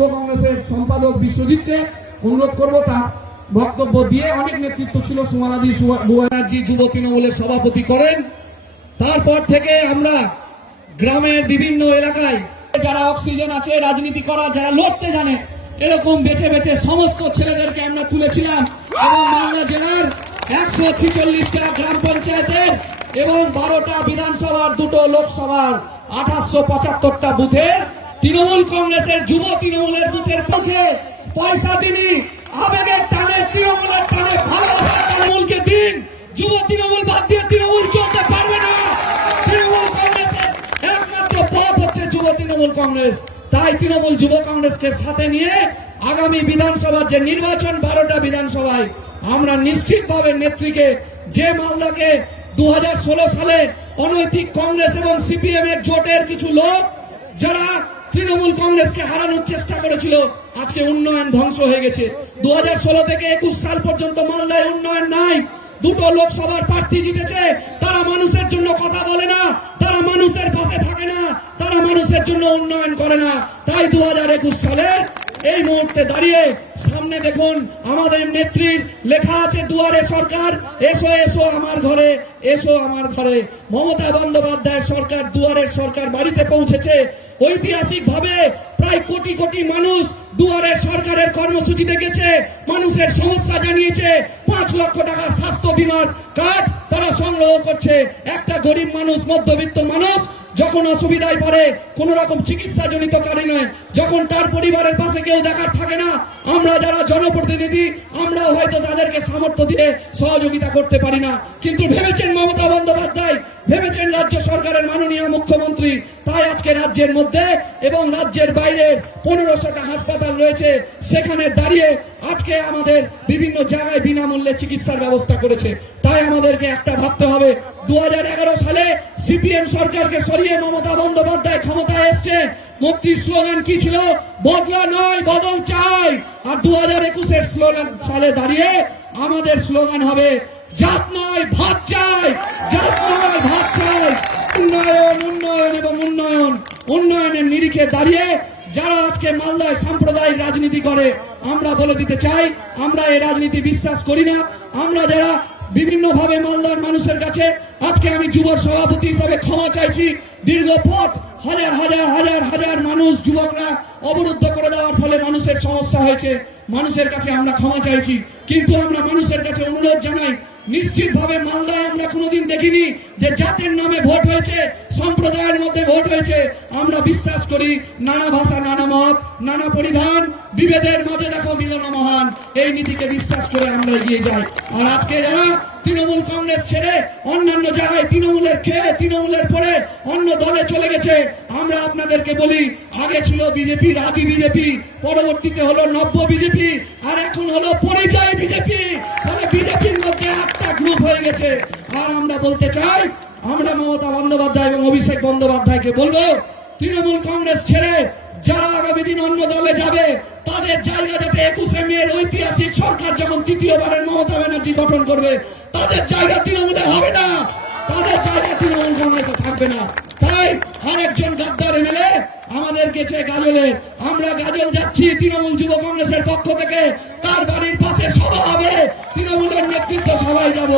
যুব কংগ্রেসের সম্পাদক বিশ্বজিৎকে অনুরোধ করব তার বক্তব্য দিয়ে অনেক নেতৃত্ব ছিল, সুমালাদি ব্যানার্জি যুব তৃণমূলের সভাপতি করেন। তারপর থেকে আমরা গ্রামের বিভিন্ন এলাকায় যারা অক্সিজেন আছে, রাজনীতি করা, যারা লড়তে জানে, এরকম বেছে বেছে সমস্ত ছেলেদেরকে আমরা তুলেছিলাম। এবং মালদা জেলার একশো ছিচল্লিশটা গ্রাম পঞ্চায়েতের এবং বারোটা বিধানসভার দুটো লোকসভার আঠাশশো পঁচাত্তরটা বুথের তৃণমূল কংগ্রেসের যুব তৃণমূলের বুথের পক্ষে পয়সা দিনি আবেগের টানে, তৃণমূলের টানে, ভালোবাসার তৃণমূলকে দিন। যুব তৃণমূল বাদ দিয়ে তৃণমূল চলতে পারবে না। তৃণমূল কংগ্রেসের একমাত্র পথ হচ্ছে যুব তৃণমূল কংগ্রেস। তাই তৃণমূল যুব কংগ্রেসকে সাথে নিয়ে আগামী বিধানসভার যে নির্বাচন, বারোটা বিধানসভায় আমরা নিশ্চিতভাবে নেত্রীকে যে মালদাকে দু হাজার ষোলো সালে অনৈতিক কংগ্রেস এবং সিপিএম এর জোটের কিছু লোক, যারা তৃণমূল কংগ্রেসকে হারানোর চেষ্টা করেছিল। আজকে উন্নয়ন ধ্বংস হয়ে গেছে। দু ষোলো থেকে একুশ সাল পর্যন্ত মালদায় উন্নয়ন নাই। দুটো লোকসভার প্রার্থী জিতেছে। তারা মানুষের জন্য কথা বলে না। তারা মানুষের পাশে থাকে না। তারা মানুষের জন্য উন্নয়ন করে না। তাই দু সালে এই মুহূর্তে দাঁড়িয়ে সামনে দেখুন আমাদের নেত্রীর লেখা আছে দুয়ারে সরকার। এসো এসো আমার ঘরে, এসো আমার ঘরে। মমতা বন্দ্যোপাধ্যায় সরকার দুয়ারের সরকার বাড়িতে পৌঁছেছে। ঐতিহাসিক ভাবে প্রায় কোটি কোটি মানুষ দুয়ারের সরকারের কর্মসূচি দেখেছে মানুষের সমস্যা জানিয়েছে। পাঁচ লক্ষ টাকা স্বাস্থ্য বিমার কার্ড তারা সংগ্রহ করছে। একটা গরিব মানুষ, মধ্যবিত্ত মানুষ যখন অসুবিধায় পড়ে, কোন রকম চিকিৎসা জনিত কারণে যখন তার পরিবারের পাশে কেউ দেখার থাকে না, আমরা যারা জনপ্রতিনিধি, আমরা হয়তো তাদেরকে সামর্থ্য দিয়ে সহযোগিতা করতে পারি না। কিন্তু ভেবেছেন মমতা বন্দ্যোপাধ্যায়, ভেবেছেন রাজ্য সরকারের মাননীয় মুখ্যমন্ত্রী, তাই আজকে রাজ্যের মধ্যে এবং রাজ্যের বাইরে পনেরোশোটা হাসপাতাল রয়েছে, সেখানে দাঁড়িয়ে আজকে আমাদের বিভিন্ন জায়গায় বিনামূল্যে চিকিৎসার ব্যবস্থা করেছে। তাই আমাদেরকে একটা ভাবতে হবে দু হাজার এগারো সালে সিপিএম সরকারকে সরিয়ে মমতা বন্দ্যোপাধ্যায় ক্ষমতায় এসছে। মন্ত্রীর স্লোগান কি ছিল? বদলা নয়, বদল চাই। আর দু হাজার একুশের স্লোগান সালে দাঁড়িয়ে আমাদের স্লোগান হবে, জাত নয়, ভাত চাই। জাত নয়, ভাত চাই। উন্নয়ন উন্নয়ন এবং উন্নয়ন। উন্নয়নের নিরিখে দাঁড়িয়ে যারা আজকে মালদায় সাম্প্রদায়িক রাজনীতি করে, আমরা বলে দিতে চাই, আমরা এই রাজনীতি বিশ্বাস করি না। আমরা যারা বিভিন্ন ভাবে মালদার মানুষের কাছে আজকে আমি যুব সভাপতি হিসাবে ক্ষমা চাইছি। দীর্ঘ পথ হাজার হাজার হাজার হাজার মানুষ, যুবকরা অবরুদ্ধ করে দেওয়ার ফলে মানুষের সমস্যা হয়েছে। মানুষের কাছে আমরা ক্ষমা চাইছি। কিন্তু আমরা মানুষের কাছে অনুরোধ জানাই, নিশ্চিতভাবে মালদায় আমরা কোনোদিন দেখিনি যে জাতির নামে ভোট হয়েছে, সম্প্রদায়ের মধ্যে ভোট হয়েছে। আমরা বিশ্বাস করি, নানা ভাষা, নানা মত, নানা পরিধান, বিভেদের মাঝে দেখো মিলন এই নীতিকে বিশ্বাস করে আমরা এগিয়ে যাই। আর আজকে যারা তৃণমূল কংগ্রেস ছেড়ে অন্যান্য জায়গায় তৃণমূলের খেয়ে তৃণমূলের পরে অন্য দলে চলে গেছে, আমরা আপনাদেরকে বলি, আগে ছিল বিজেপি আদি বিজেপি, পরবর্তীতে হলো নব্য বিজেপি, আর এখন হলো পরিযায়ী বিজেপি। ফলে বিজেপির মধ্যে একটা গ্রুপ হয়ে গেছে। আর আমরা বলতে চাই, আমরা মমতা বন্দ্যোপাধ্যায় এবং অভিষেক বন্দ্যোপাধ্যায়কে বলব, তৃণমূল কংগ্রেস ছেড়ে যারা আগামী দিন অন্য দলে যাবে তাদের জায়গা যাতে একুশে মেয়ের ঐতিহাসিক সরকার যখন তৃতীয়বারের মমতা ব্যানার্জি গঠন করবে, তাদের জায়গা তৃণমূলে হবে না। তাদের জায়গা তৃণমূল কংগ্রেসে থাকবে না। তাই আরেকজন গাদ্দার এমএলএ আমাদের গেছে গাজলে, আমরা গাজল যাচ্ছি তৃণমূল যুব কংগ্রেসের পক্ষ থেকে। তার বাড়ির পাশে সভা হবে, তৃণমূলের নেতৃত্ব সবাই যাব।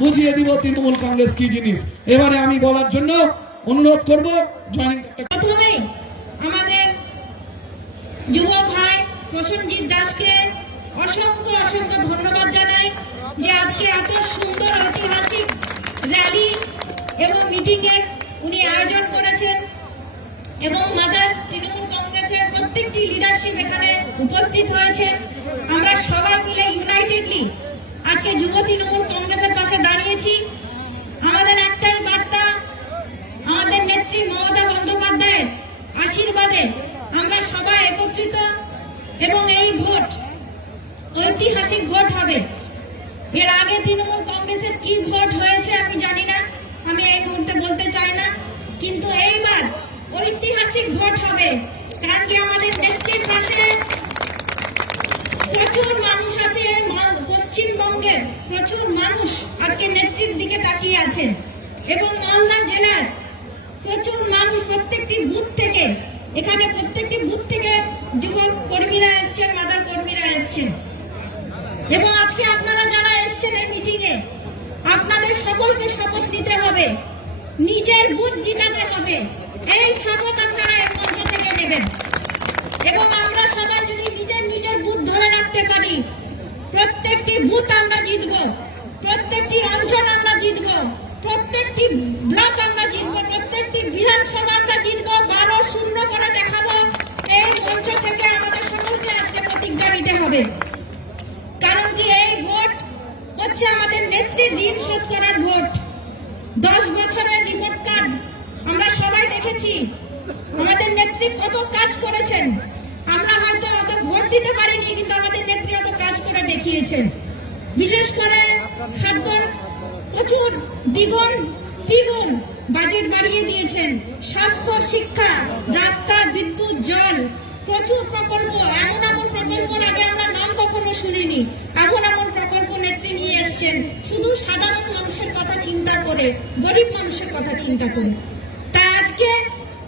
বুঝিয়ে দিব তৃণমূল কংগ্রেস কি জিনিস। এবারে আমি বলার জন্য অনুরোধ করব, জয়েনিং আমাদের যুব প্রসেনজিৎ দাসকে অসংখ্য অসংখ্য ধন্যবাদ জানাই যে আজকে এত সুন্দর ঐতিহাসিক র্যালি এবং মিটিং এর উনি আয়োজন করেছেন এবং মাদার তৃণমূল কংগ্রেসের প্রত্যেকটি লিডারশিপ এখানে উপস্থিত হয়েছেন আমরা সবাই মিলে ইউনাইটেডলি আজকে যুব তৃণমূল কংগ্রেসের পাশে দাঁড়িয়েছি আমাদের একটাই বার্তা আমাদের নেত্রী মমতা বন্দ্যোপাধ্যায়ের আশীর্বাদে আমরা সবাই একত্রিত এবং এই ভোট ঐতিহাসিক ভোট হবে। এর আগে তৃণমূল কংগ্রেসের কি ভোট হয়েছে আমি জানি না। আমি এই মুহূর্তে বলতে চাই না। কিন্তু এইবার ঐতিহাসিক ভোট হবে। কারণ কি আমাদের নেত্রীর পাশে প্রচুর মানুষ আছে পশ্চিমবঙ্গের প্রচুর মানুষ আজকে নেত্রীর দিকে তাকিয়ে আছেন। এবং মালদা জেলার প্রচুর মানুষ প্রত্যেকটি বুথ থেকে, এখানে প্রত্যেকটি বুথ থেকে যুবক এবং আজকে আপনারা যারা এসছেন এই মিটিংয়ে আপনাদের সকলকে শপথ নিতে হবে। নিজের বুথ জিতাতে হবে। এই শপথ নেত্রীর ঋণ শোধ করার ভোট। দশ বছরের রিপোর্ট কার্ড আমরা সবাই দেখেছি। আমাদের নেত্রী কত কাজ করেছেন। আমরা হয়তো অত ভোট দিতে পারিনি, কিন্তু আমাদের নেত্রী অত কাজ করে দেখিয়েছেন। বিশেষ করে খাদ্য প্রচুর দ্বিগুণ দ্বিগুণ বাজেট বাড়িয়ে দিয়েছেন। স্বাস্থ্য, শিক্ষা, রাস্তা, বিদ্যুৎ, জল, প্রচুর প্রকল্প, এমন এমন প্রকল্পের আগে আমরা নাম কখনো শুনিনি এমন এমন প্রকল্প নেত্রী নিয়ে এসছেন শুধু সাধারণ মানুষের কথা চিন্তা করে, গরিব মানুষের কথা চিন্তা করে। তাই আজকে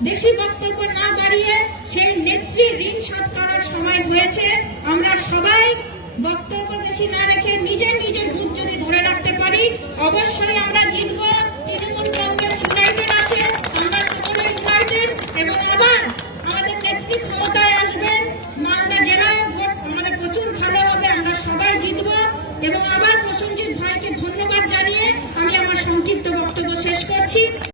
বেশি বক্তব্য না বাড়িয়ে সেই নেত্রী ঋণ শোধ করার সময় হয়েছে। আমরা সবাই বক্তব্য বেশি না রেখে নিজের নিজের বুথ যদি ধরে রাখতে পারি, অবশ্যই আমরা জিতবো।